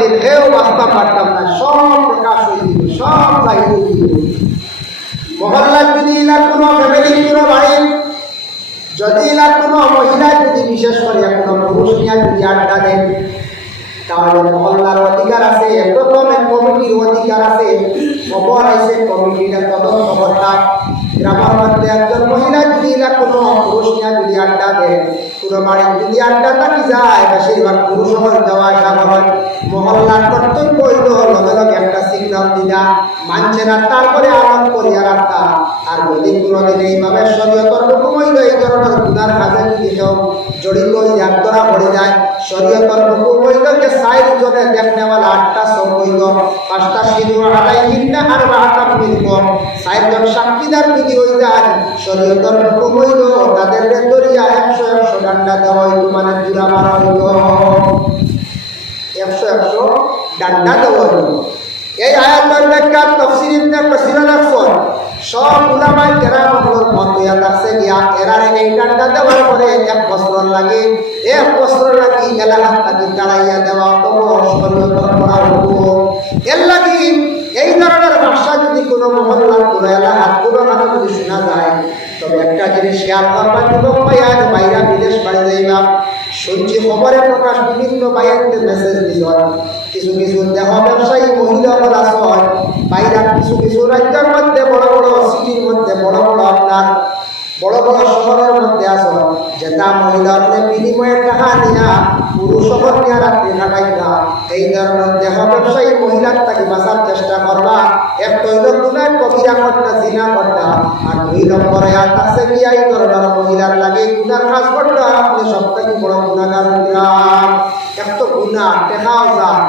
দিন হেও বাঁচতে পারতাম না, সব প্রকাশ হয়ে সব হয়ে মহল্লার যদি এলার কোনো ফ্যামিলির কোনো বাড়ি যদি এলার কোনো মহিলা যদি বিশেষ করে কোনো পুরুষ নিয়ে যদি আড্ডা দেন, তাহলে মহল্লার অধিকার আছে একরকম এক কমিটির অধিকার আছে, খবর আছে, কমিটির তদন্ত কর্তা, গ্রামের মধ্যে একজন এলা কোনো নিয়ে যদি আড্ডা দেন কোনো বাড়ির যদি আড্ডা থাকি যায়, বেশিরভাগ পুরুষ হল যাওয়া আসা হয়। মহল্লার কর্তব্য হইল লগে লগে একটা সিগনাল দিলা, মানছে না, তারপরে আরাম করিয়া রাখা আর যদি কোনোদিন এইভাবে শরীয়তর হুকুম হইল, এই ধরনের গুনার কাজে যদি কেউ জড়িত হয়ে ধরা পড়ে যায় শরীয়তর হুকুম হইল যে সাইড জনে দেখনেওয়ালা আটটা সব হইল। পাঁচটা সিঁদু আড়াই হিন্না আর বাহাটা মিলব সাইডজন সাক্ষীদার যদি হয়ে যায় শরীয়তর হুকুম হইল, তাদের দরিয়া একশো একশো ডান্ডা দেওয়া হইল মানে জুড়া মারা হইল। একশো একশো ডান্ডা দেওয়া হইল। এই আয়াতের ব্যাখ্যা, তফসির ইবনে কাসির রাখছেন সব উলামায়ে কেরামগুলোর মত হইয়া লাগছে গিয়া এরারে এই ডান্ডা দেওয়ার পরে এক বছর লাগে, এক বছর লাগি এলাকা থাকি তাড়াইয়া দেওয়া তবু শরীয়তর করা একটা আপনার খেয়াল লোক পাই আজ বাইরা বিদেশ বাড়ি যাইবা শুনছি খবরে প্রকাশ বিভিন্ন বাইরে মেসেজ দিছন কিছু কিছু দেহ ব্যবসায়ী মহিলাগুলো হয় বাইরা কিছু কিছু রাজ্যের মধ্যে বড় বড় সিটির মধ্যে বড় বড় আপনার বড় বড় শহরের মধ্যে আসন যেটা মহিলাদের বিনিময়ে টাকা নিয়া পুরুষ নিয়ে রাত্রি কাটাইবা এই ধরনের দেহ ব্যবসায়ী মহিলার তাকে বাঁচার চেষ্টা করবা। এক তৈল গুণায় কবিরা করতা জিনা করতা আর দুই নম্বরে আর কাছে গিয়া মহিলার লাগে গুনার কাজ করতা আপনি সব থেকে বড় গুণাগার এত গুণা টেকাও যায়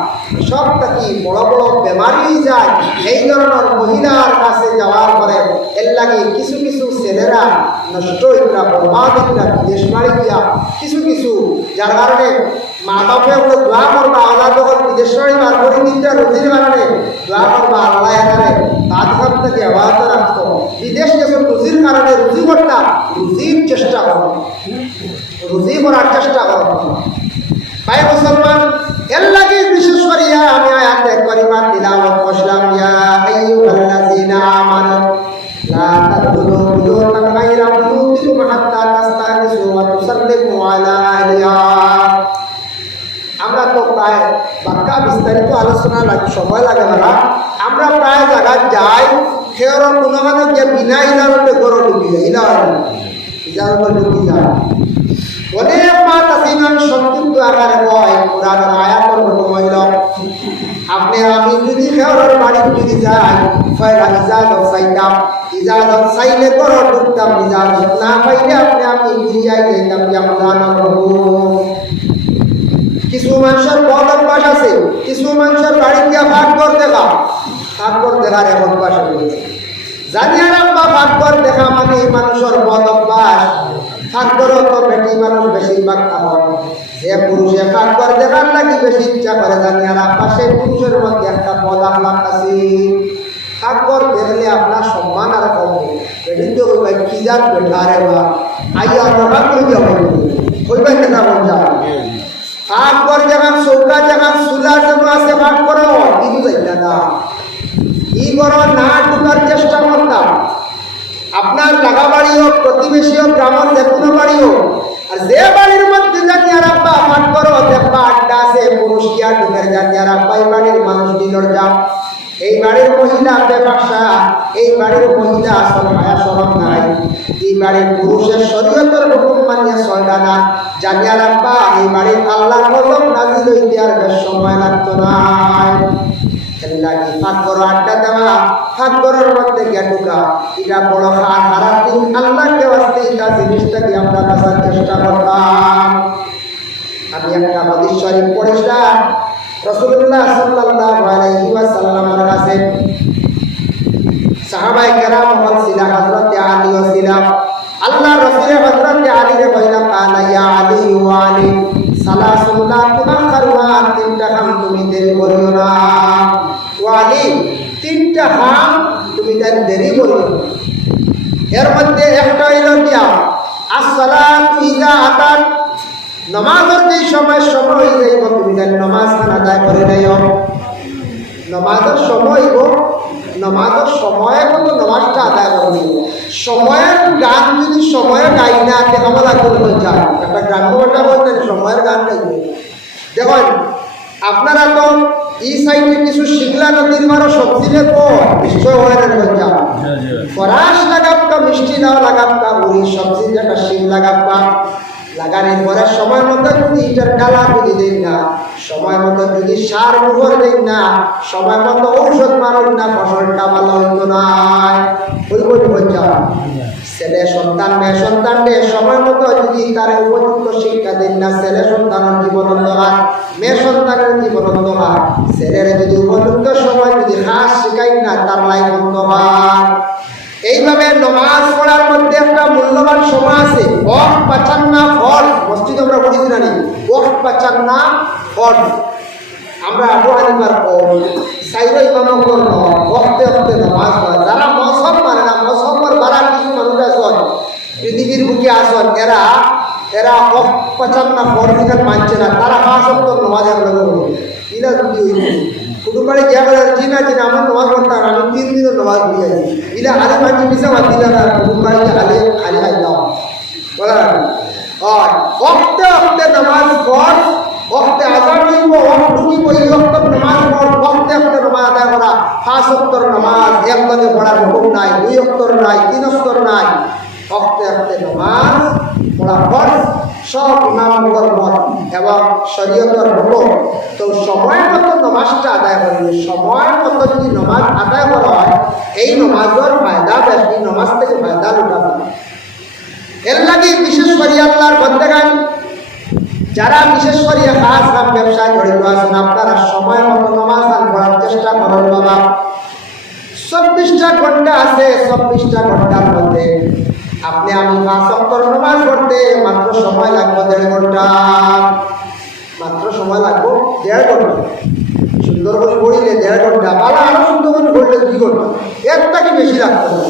সব থেকে বড় বড় বেমারি যায়। এই ধরনের মহিলার কাছে যাওয়ার পরে এর লাগে কিছু কিছু ছেলেরা নষ্ট হইরা বরবাদ হইরা বিদেশ বাড়ি গিয়া কিছু কিছু যার কারণে মা বাপে ওগুলো দোয়া করবা আল্লাহ যখন বিদেশ বাড়ি বার করে দিতে রুজির কারণে দোয়া করবা আল্লাহ এখানে তার ঘর থেকে আওয়াজ রাখতো বিদেশ যখন রুজির কারণে রুজি করতাম রুজির চেষ্টা করো রুজি করার চেষ্টা করো চাইতাম ইজাজত চাইলে বড় ঢুকতাম ইজাজত না পাইলে আপনি আমি ফিরিয়াই যেতাম যে আপনার কিছু মানুষের বদ অভ্যাস আছে, কিছু মানুষের বাড়ি গিয়া ভাগ করে দেখা ভাগ করে দেখার এক অভ্যাস হয়েছে জানি আর আব্বা, ভাগ করে দেখা মানে এই মানুষের বদ অভ্যাস। ভাগ করে তো বেটি মানুষ বেশিরভাগ খাবার যে পুরুষে ভাগ করে দেখার লাগি বেশি ইচ্ছা করে, জানি আর আব্বা, সেই পুরুষের মধ্যে একটা পদ আহ্লাদ আছে। ভাগ করে দেখলে আপনার সম্মান আর কম কি বেটা রে বা আইয়া আমরা করে যাব যখন আছে ভাগ করো কিন্তু না। করো না ঢুকার চেষ্টা করতাম। আপনার লাগা বাড়ি হোক, প্রতিবেশী হোক, গ্রামের যে বাড়ি হোক, আর যে বাড়ির মধ্যে জানি আর আব্বা ভাগ করো, দেখবা আড্ডা আছে, পুরুষ জানি আর আব্বা, এই বাড়ির মানুষ দিলর যাও এই বাড়ির মহিলা ব্যবসা এই বাড়ির মহিলা আসল মায়া সরম নাই এই বাড়ির পুরুষের শরীয়তের হুকুম মানিয়া ছয়টা না। জানিয়া রাখবা এই বাড়ির আল্লাহ কলম নাজিল হইতে আর বেশ সময় লাগতো না। লাগি ফাঁক করো আড্ডা দেওয়া? ফাঁক করার মধ্যে গিয়া ঢুকা। এটা বড় হাত হারার দিন আল্লাহকে এটা জিনিসটাকে আমরা বাঁচার চেষ্টা করতাম। আমি একটা হাদিস শরীফ পড়েছিলাম। রসুল্লাহ সাল্লাল্লাহু আলাইহি ওয়াসাল্লামের কাছে সাহাবাই কেরাম হল ছিলা হযরত আলী ও ছিলা আল্লাহ রাসূল হযরত আলী রে কইলাম, কানা ইয়া আলী ওয়া আলী, সালাসুল্লাহ, তোমার কারুনা তিনটা কাম তুমি দেরি করিও না। ও আলী, তিনটা কাম তুমি তার দেরি করিও এর মধ্যে একটা হইল কিয়া আসসালাতু ইজা আতাত নমাজের যেই সময় সময় হয়ে যাইব তুমি যেন নমাজ খান আদায় করে যাইও নমাজের সময় হইব নমাজের সময়ে মতো নমাজটা আদায় করে নিব সময়ের গান যদি সময়ে গাই না কেমন লাগবে যায় একটা গ্রাম্য ভাষা বলতেন সময়ের গান গাইবে দেখুন আপনারা তো এই সাইডে কিছু শিখলা নদীর মারো সবজিরে পর নিশ্চয় হয় না গঞ্জা পরাশ লাগাবকা মিষ্টি দাও লাগাবকা উড়ি সবজি যেটা শিল লাগাবকা লাগানোর পরে সময় মতো যদি এটার ডালা যদি দেন না, সময় মতো যদি সার গোবর দেন না, সময় মতো ঔষধ মারুন না, ফসলটা ভালো হইতো না। ওই ছেলে সন্তান মেয়ে সন্তান মেয়ে সময় মতো যদি তার উপযুক্ত শিক্ষা দেন না, ছেলে সন্তানের জীবন অন্ধকার, মেয়ে সন্তানের জীবন অন্ধকার। ছেলের যদি উপযুক্ত সময় যদি হাস শিখাই না, তার লাইফ অন্ধকার। এইভাবে নমাজ পড়ার মধ্যে একটা মূল্যবান সময় আছে। ওয়াক পাচান্না ফল মসজিদ আমরা পড়িছি না নি? ওয়াক পাচান্না ফল আমরা আবু হানিফার কম সাইরো ইমাম ওয়াক্তে নামাজ পড়ে। যারা মৌসম মানে না মৌসমের বারা কিছু মানুষ আসন। পৃথিবীর বুকে আসন। এরা এরা ওয়াক পাচান্না ফল থেকে মানছে না। তারা পাঁচ অক্ট নমাজ আমরা করব যদি আমার নামাজ পড়তাম আমি তিন দিনের নামাজ পড়ি আছি। ইলা আলে মাঝে পিছা মাত দিলা না কুটুম্বারে আলে আলে আইলাম বলা আর ওয়াক্তে ওয়াক্তে নামাজ পড় ওয়াক্তে আজান হইব ওয়াক্ত ঢুকিব এই ওয়াক্ত নামাজ পড় ওয়াক্তে ওয়াক্তে নামাজ আদায় করা। পাঁচ অক্তর নামাজ, এক লগে পড়ার হুকুম নাই, দুই অক্তর নাই, তিন অক্তর নাই। ওয়াক্তে ওয়াক্তে নামাজ পড়া ফরজ সব ইমামগর মত এবং শরীয়তর হুকুম। তো সময় মতো নামাজটা আদায় করবে সময়ের মতো যদি নমাজ আদায় করা হয়, এই নামাজের ফায়দা বেশি নামাজ থেকে ফায়দা লুটাবে এর লাগে বিশেষ করে আল্লাহর বন্দেগান, যারা বিশেষ করে কাজ কাম ব্যবসায় জড়িত আছেন, আপনারা সময় মতো নামাজ আদায় করার চেষ্টা করুন বাবা। চব্বিশটা ঘণ্টা আছে, চব্বিশটা ঘণ্টার মধ্যে আপনি আমি পাঁচ অক্টর নামাজ পড়তে মাত্র সময় লাগবে দেড় ঘণ্টা। মাত্র সময় লাগবে দেড় ঘণ্টা। সুন্দর করে পড়িলে দেড় ঘণ্টা পালা আরও সুন্দর করে দুই ঘণ্টা এর থেকে বেশি লাগতে হবে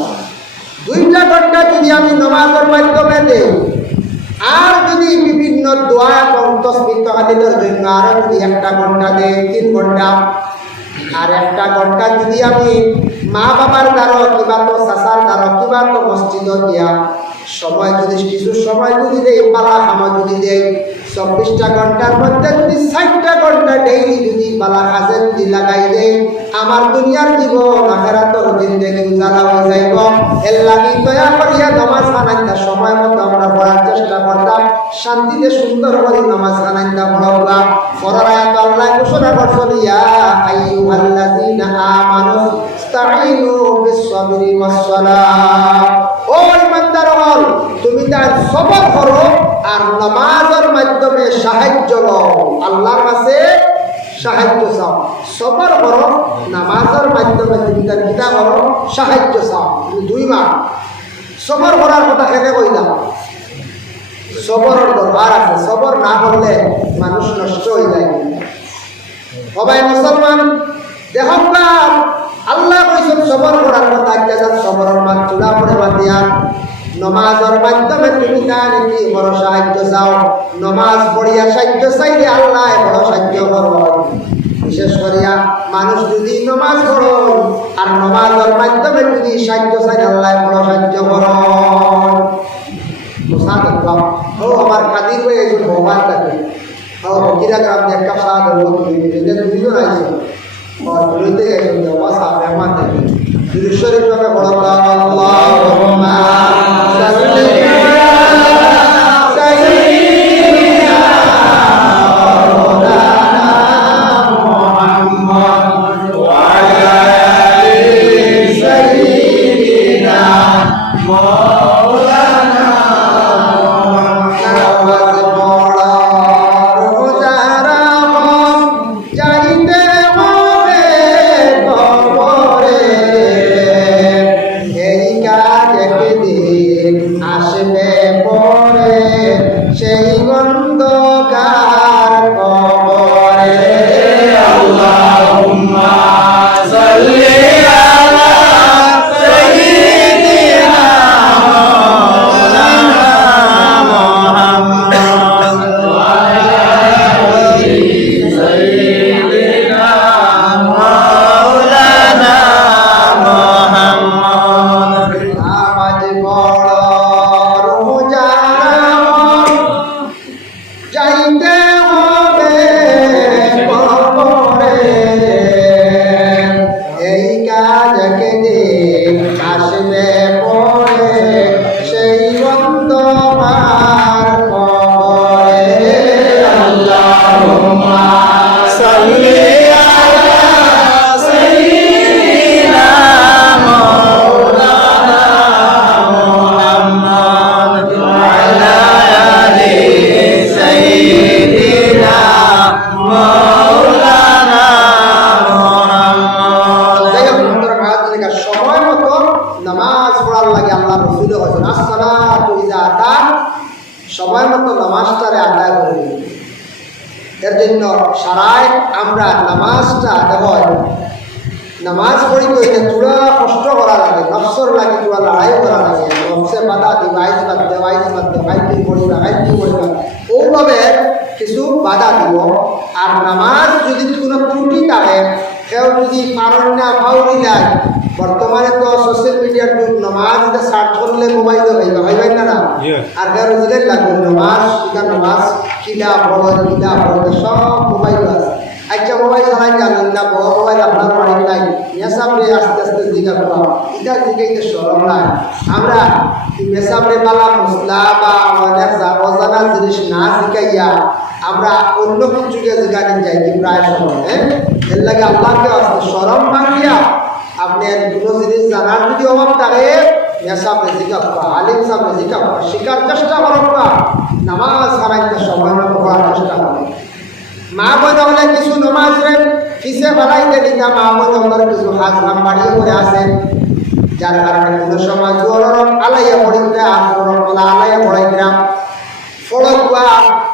দুইটা ঘণ্টা যদি আমি নমাজের মাধ্যমে দেই আর যদি বিভিন্ন দোয়া এবং তসবির জন্য, আরও যদি একটা ঘণ্টা দেয় তিন ঘণ্টা, আর একটা ঘণ্টা যদি আমি মা বাবার দ্বারা, কিবা তো চাচার দ্বারা, কিবা তো মসজিদ দিয়া সময় যদি, কিছু সময় যদি দেই পালা খামা যদি দেই চব্বিশটা ঘণ্টার মধ্যে যদি ষাটটা ঘণ্টা ডেইলি যদি পালা কাজে যদি লাগাই দেই আমার দুনিয়ার জীবন আখেরাতর জিন্দগি উজালা হয়ে যাইব এর লাগি দয়া করিয়া নমাজ খানাইতা সময় মতো আমরা পড়ার চেষ্টা করতাম শান্তিতে সুন্দর করে নমাজ খানাইতা পড়াওলা পড়ার আয়াত আল্লাহ ঘোষণা করছেন ইয়া আইয়ুহাল্লাযীনা আমানু ইস্তাঈনু বিস-সাবরি ওয়াস-সালাহ ও ইমানদার হল তুমি তার করো আর নামাজের মাধ্যমে সাহায্য লও। আল্লাহর কাছে সাহায্য চাও। সবর করো, নামাজের মাধ্যমে তুমি তার সাহায্য চাও। দুই মাস সবর করার কথা কেনে কইলাম সবরের দরকার আছে। সবর না করলে মানুষ নষ্ট হয়ে যায়। সবাই মুসলমান? দেখক আল্লাহ কইছেন সবর করার কথা। সবরের মাতিয়া নমাজের মাধ্যমে তুমি জানি কি বড় সাহায্য চাও। নমাজ পড়িয়া সাহায্য চাইলে আল্লাহ বড় সাহায্য করো বিশেষ করিয়া মানুষ যদি নমাজ পড়ো, আর নমাজের মাধ্যমে যদি সাহায্য চাই আল্লাহ বড় সাহায্য করো আমার খাদির হয়ে গেছে, ভগবান তাকে। ও হকিরা গ্রাম একটা সাহায্য দুইজন আইসো আর বিরুদ্ধে একজন দেওয়া সাহায্য আমার বড় আল্লাহ। নামাজ পড়ি কইলে তুরা কষ্ট করা লাগে নফসর লাগে তুরা লড়াই করা লাগে। নফসে বাধা দিবা আইজ বাদ দেওয়া আইজ বাদ দেওয়া আইজ কি পড়িবা আইজ কি পড়িবা ওভাবে কিছু বাধা দিব। আর নামাজ যদি কোনো ত্রুটি থাকে কেউ যদি পারন না বর্তমানে তো সোশ্যাল মিডিয়ার যুগ নামাজ এটা সার্চ করলে মোবাইলে ভাইবা ভাইবাই না না? আর কেউ বুঝলেন লাগবে নামাজ এটা নামাজ কিলা বড় কিলা বড় সব মোবাইল আছে। আচ্ছা মোবাইল চালাই জানেন না বড় মোবাইল আপনার বাড়ির নাই। মেসাবরে আস্তে আস্তে জিজ্ঞা করা এটা জিজ্ঞাইতে সরম নাই। আমরা মেসাবরে পালা মশলা বা অনেক অজানা জিনিস না শিখাইয়া আমরা অন্য কিছুকে জিজ্ঞাসা যাই কি প্রায় সময় হ্যাঁ এর লাগে আল্লাহকে আসতে সরম মানিয়া আপনি কোনো জিনিস জানার যদি অভাব থাকে মেসাবরে জিজ্ঞাসা আলিম সাহেব জিজ্ঞাসা শিকার চেষ্টা করবা নামাজ হারাইতে সময় করার চেষ্টা করে। মা বোন হলে কিছু নমাজ রে, কিসে বাড়াইতে দিতা? মা বোন কিছু হাত নাম বাড়িয়ে করে আসেন যার কারণে কোনো সময় জোররম আলাইয়া পড়িতে আর জোরম বলা আলাইয়া পড়াইতাম ফলকুয়া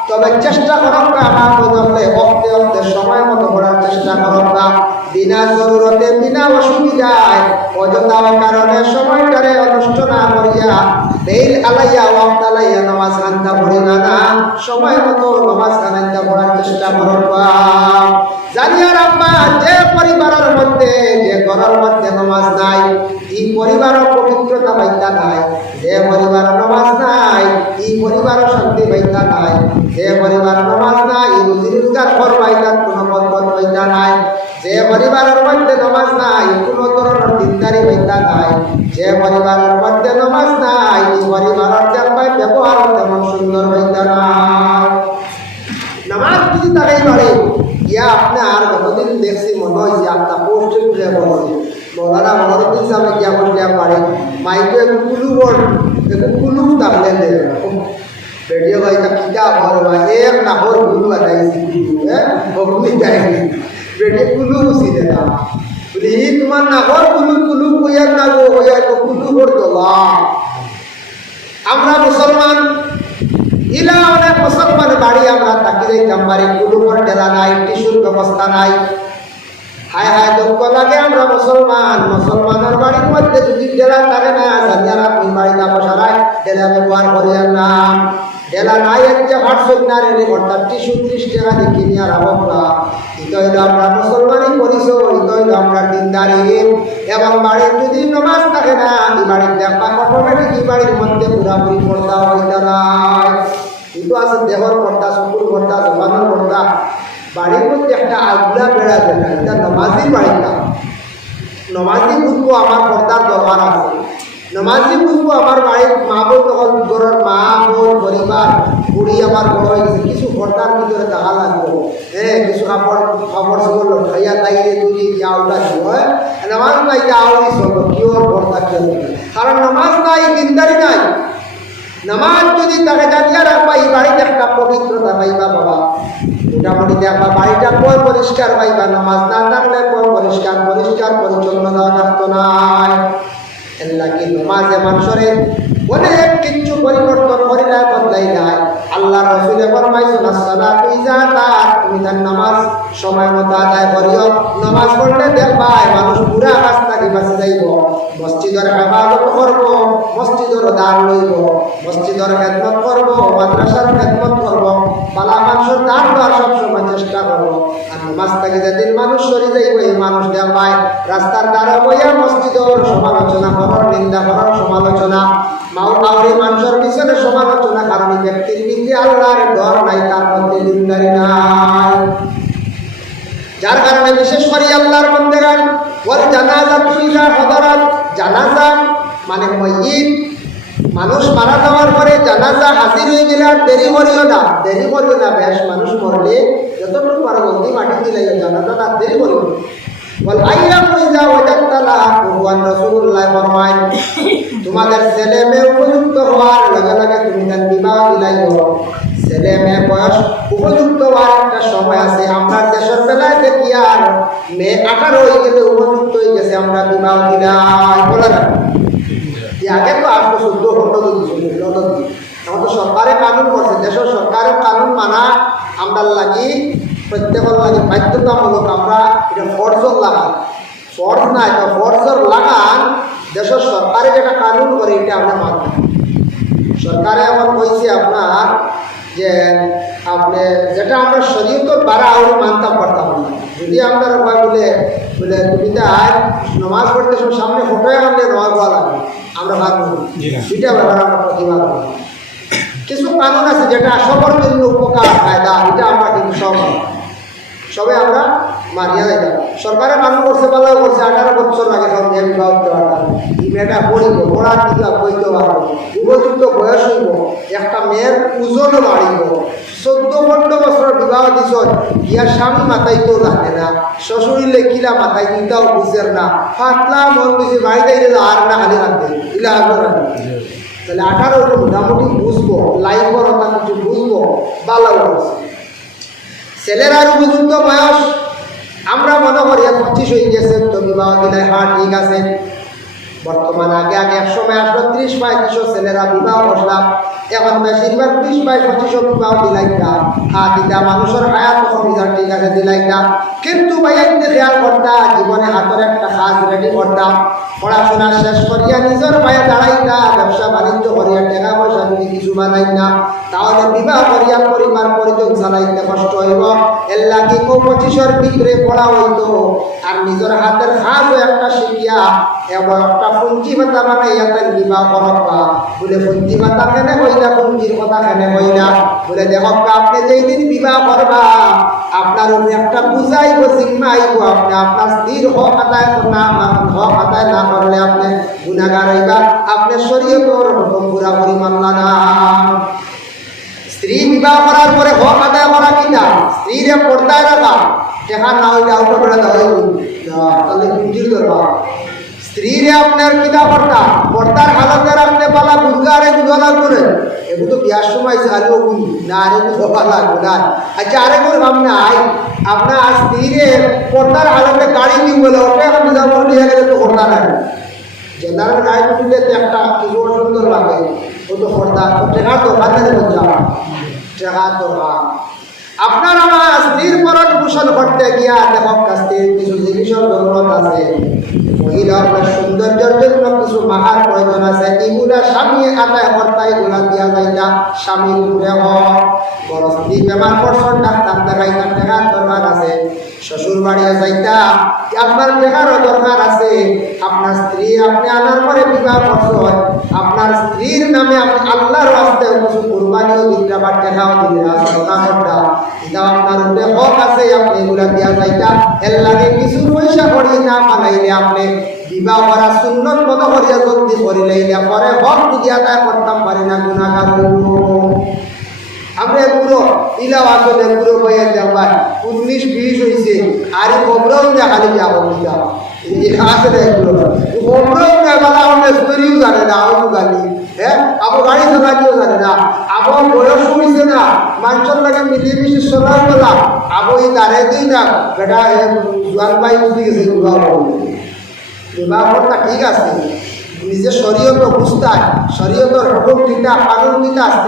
তবে চেষ্টা করবা মা বোন হলে অক্তে অক্তে সময় মতো পড়ার চেষ্টা করবা বিনা জরুরতে, বিনা অসুবিধায় অযথা কারণে সময়টারে অনুষ্ঠ না করিয়া বেল আলাইয়া, ওয়াক্ত আলাইয়া নামাজ খান্তা পড়িবা না সময় মতো নামাজ খান্তা পড়ার চেষ্টা করবা জানিয়া রাখবা যে পরিবারের মধ্যে, যে ঘরের মধ্যে নামাজ নাই, এই পরিবারের পবিত্রতা পাইতা নাই, যে পরিবার নামাজ নাই, এই পরিবার শান্তি পাইতা নাই, যে পরিবার নামাজ নাই রুজি রোজগার করবাইতার কোনো বন্ধন পাইতা নাই, যে পরিবারের মধ্যে নামাজ নাই দিনদারি পাইতা নাই। যে পরিবারের মধ্যে নামাজ নাই, এই পরিবারের যেমন ব্যবহার তেমন সুন্দর পাইতা নাই নামাজ যদি তারাই পারে ইয়া আপনার যতদিন দেখছি মনে হয় যে আপনার পোস্টে খুলে বলছে মৌলানা মহরুদ্দিন সাহেব গিয়া বললে পারে, মাইকে কুলু বল কুলু তাহলে ভিডিও ভাই তা কিতা বড় ভাই? এক নাহর গুলু আদাইছি হ্যাঁ অগ্নি যায়নি বেটে কুলু উসি দে না। বলি তোমার নাহর কুলু আমরা মুসলমান, ইলা অনেক মুসলমান বাড়ি আমরা তাকি যাইতাম বাড়ি কুলুপর ঢেলা নাই, টিস্যুর ব্যবস্থা নাই। হায় হায় দুঃখ লাগে আমরা মুসলমান, মুসলমানের বাড়ির মধ্যে যদি ঢেলা থাকে না জানিয়ারা ওই বাড়িতে বসারায় ঢেলা ব্যবহার করিয়ার না। ঢেলা নাই যে হাটসই না রে অর্থাৎ টিস্যু ত্রিশ টাকা দিয়ে কিনে আর আমরা হইল আমরা পরিচয় এটা হইল আমরা দিনদারি। এবং বাড়ির যদি নমাজ থাকে না, এই বাড়ির দেখা অটোমেটিক এই বাড়ির মধ্যে পুরাপুরি পর্দা হয়ে দাঁড়ায়। কিন্তু আছে দেহর পর্দা, চকুর পর্দা জমানোর পর্দা। বাড়ির মধ্যে একটা আগুলা বেড়া বেড়া এটা নমাজির বাড়িটা নমাজি বুঝব আমার পর্দার দরকার আছে। নমাজি বুঝব আমার বাড়ির মা বোন তখন ঘরের মা বোন পরিবার, বুড়ি আমার বড় হয়ে গেছে, কিছু পর্দার ভিতরে দেখা লাগবো। হ্যাঁ কিছু কাপড় কাপড় সাপড় খাইয়া তাইলে যদি আউলা দিব নামাজ নাই আউলি চলবো কিওর পর্দা কেউ কারণ নামাজ নাই দিনদারি নাই। নামাজ যদি তাকে জানিয়ে রাখবা এই বাড়িতে একটা পবিত্রতা পাইবা বাবা। মোটামুটি দেখবা বাড়িটা কয় পরিষ্কার পাইবা, নামাজ না থাকলে কয় পরিষ্কার পরিষ্কার পরিচ্ছন্নতা থাকতো নাই। এর লাগি নামাজে মানুষের অনেক কিছু পরিবর্তন করিলা বদলাই যায়। আল্লাহ রসুলে ফরমাইছেন, আসসালাতু ইজা তুমি তার নামাজ সময় মতো আদায় করিও। নামাজ পড়লে মানুষ পুরা রাস্তা দি বাঁচে যাইব। মসজিদের করব মসজিদের দান লইব, মসজিদের খেদমত করব, মাদ্রাসার খেদমত করব, পালা মানুষের দান দেওয়ার সবসময় চেষ্টা করব। আর নামাজ থেকে যেদিন মানুষ সরে যাইব, এই মানুষ দেখবাই রাস্তার দ্বারা বইয়া মসজিদের সমালোচনা করার, নিন্দা করার সমালোচনা মাও মাওরি মানুষের পিছনে সমালোচনা, কারণ ব্যক্তির আল্লাহর নাই, তার মধ্যে নিন্দারি নাই। যার কারণে বিশেষ করে আল্লাহর বন্দেগান ওর জানাজা তুইরা হদারাত, জানাজা মানে মসজিদ। মানুষ মারা যাওয়ার পরে জানাজা হাজির হয়ে গেলে আর দেরি করিও না। দেরি করিও না, বেশ মানুষ মরলে যতটুকু পারো জলদি মাটি দিলে জানাজা আর দেরি করিও না। বল আইয়া কইজা ওয়াজাক্তালা কুরবান রাসূলুল্লাহ ফরমায়, তোমাদের ছেলে মেয়ে উপযুক্ত হওয়ার লগে লগে তুমি তার বিবাহ দিলাইব ছেলে মেয়ে বয়স উপযুক্ত হওয়ার একটা সময় আছে, আমরা দেশের বেলায় দেখি আর মেয়ে আঠারো হয়ে গেলে উপযুক্ত হয়ে গেছে, আমরা বিবাহ দিলাই বলে না আগে তো আট বছর পনেরো দিন চলে সরকারে কানুন করছে, দেশের সরকারের কানুন মানা আমরা লাগি প্রত্যেকের লাগে বাধ্যতামূলক আমরা এটা ফর্জর লাগান ফর্জ না এটা ফর্জর লাগান দেশের সরকারে যেটা কানুন করে এটা আমরা মানব সরকারে আমার কইছে আপনার যে আপনি যেটা আমরা শরীয়তর বাড়া আমরা মানতাম পারতাম না। যদি আপনার হয় বলে বলে তুমি তাই নমাজ পড়তে সময় সামনে ফটোয় আনলে নমাজ পড়া লাগবে। আমরা ভাববো দুইটা ব্যাপার আমরা প্রতিবাদ করি। কিছু কানুন আছে যেটা সবার জন্য উপকার ফায়দা এটা আমরা কিন্তু সব সবে আমরা মানিয়া যাইতাম। সরকারে কানুন করছে ভালো করছে, আঠারো বছর আগে সব মেয়ে বিবাহ পারতাম এই মেয়েটা পড়িব, পড়ার দিকে বইতে পারব উপযুক্ত বয়স হইব, একটা মেয়ের ওজনও বাড়িব। চোদ্দ, পনেরো বছর বিবাহ দিছ ইয়ার স্বামী মাথায় তো জানে না। শ্বশুরিলে কিলা মাথায় চিন্তাও বুঝের না। পাতলা মন বুঝে বাড়িতে গেলে আর না খালি রাখতে ইলা তাহলে আঠারো মোটামুটি বুঝব লাইফের কথা কিছু বুঝব ভালো বয়স ছেলের আর উপযুক্ত বয়স। আমরা মনে করি পঁচিশ হয়ে গেছে, তো বিবাহ দিলে হা ঠিক আছে। বর্তমান আগে আগে একশো সময় আসলো ত্রিশ পঁয়ত্রিশশো ছেলেরা বিবাহ বসলাম এখন বেশিরভাগ ত্রিশ বাইশ পঁচিশশো বিবাহ দিলাই না। হ্যাঁ দিদা মানুষের হায়াত ঠিক দিলাই কিন্তু খেয়াল করতাম জীবনে হাতের একটা কাজ রেডি করতাম পড়াশোনা শেষ করিয়া নিজের পায়ে দাঁড়াইতা, ব্যবসা বাণিজ্য করিয়া টাকা পয়সা যদি কিছু বানাই তাহলে বিবাহ করিয়া পরিবার পরিজন চালাইতে কষ্ট হইব। এর লাগি কো পঁচিশের ভিতরে পড়া হইতো। আর নিজের হাতের কাজও একটা শিখিয়া এবং একটা পুঞ্জি ভাতা বানাইয়া তার বিবাহ করবা বলে, পুঞ্জি ভাতা কেনে কইলা পুঞ্জির কথা কেনে কইলা বলে, দেখো, আপনি যেই দিন বিবাহ করবা, আপনার উপরে একটা বুঝাইব জিম্মা আইব আপনি। আপনার স্ত্রীর হক আদায় না হক আদায় না করলে আপনি গুণাগার হইবা। আপনি শরীয়তর হুকুম পুরাপুরি মানলা না স্ত্রী বিবাহ করার পরে হক আদায় করা কিনা স্ত্রীরে পর্দায় রাখা। টেকা না হইলে আউট করে দেওয়া তাহলে পুঁজির দরকার স্ত্রীরে আপনার কিনা পর্দা পর্দার হালতে রাখতে পালা বুর্গারে গুলা করে। এগুলো তো বিয়ার সময় চালু না আরে পালা গুলার আচ্ছা আরে করে ভাবনা আই আপনার স্ত্রীরে পর্দার হালতে গাড়ি নিয়ে বলে, ওকে এখন নিজাম নিয়ে গেলে তো পর্দা নাই। জেনারেল গাড়ি তুললে তো একটা কিছু সুন্দর লাগে। ও তো পর্দা টেকার দোকান থেকে বলছিলাম টেকার দোকান। আপনার আমার স্ত্রীর পরণ পোষণ করতে গিয়া দেখক স্ত্রীর কিছু জিনিসের জরুরত আছে। মহিলা, আপনার সৌন্দর্যের জন্য কিছু মাহার প্রয়োজন আছে। এগুলা স্বামী আদায় কর্তা এগুলা দিয়া যায় না উপরে হোক বড় স্ত্রী বেমার করছেন, ডাক্তার দেখাইতা টেকার দরকার আছে। শ্বশুর বাড়িয়ে যাইতা, আপনার টেকারও দরকার আছে। আপনার স্ত্রী আপনি আনার পরে বিবাহ করছেন। আপনার স্ত্রীর নামে আপনি আল্লাহর রাস্তে কিছু কোরবানিও দিতে বা টেকাও দিতে সদকা এটা আপনার উপরে হক আছে, আপনি এগুলা দিয়া যাইতা। এর লাগে কিছু পয়সা করি না পালাইলে আপনি বিবাহ করা সুন্নত মতো করিয়া জলদি করিলাইলে পরে হক যদি আদায় করতাম পারি না গুণাগার আমরা পুরো ইলা আসলে পুরো বইয়ে যাবার উনিশ, বিশ হয়েছে আর কবরও না খালি যাব আছে না এগুলো? কবরও না না গালি হ্যাঁ? আবু গাড়ি চালাতেও জানে না। আবার বয়স হয়েছে না। মানুষের লাগে মিলিয়ে মিশে চলার বলা আবু এই দাঁড়ে দিই না। বেটা জোয়ান ভাই বুঝতে গেছে বিবাহ করবে বিবাহ ঠিক আছে। নিজের শরীয়ত বুঝতায় শরীয়তর হুকুম কিতা কানুন কিতা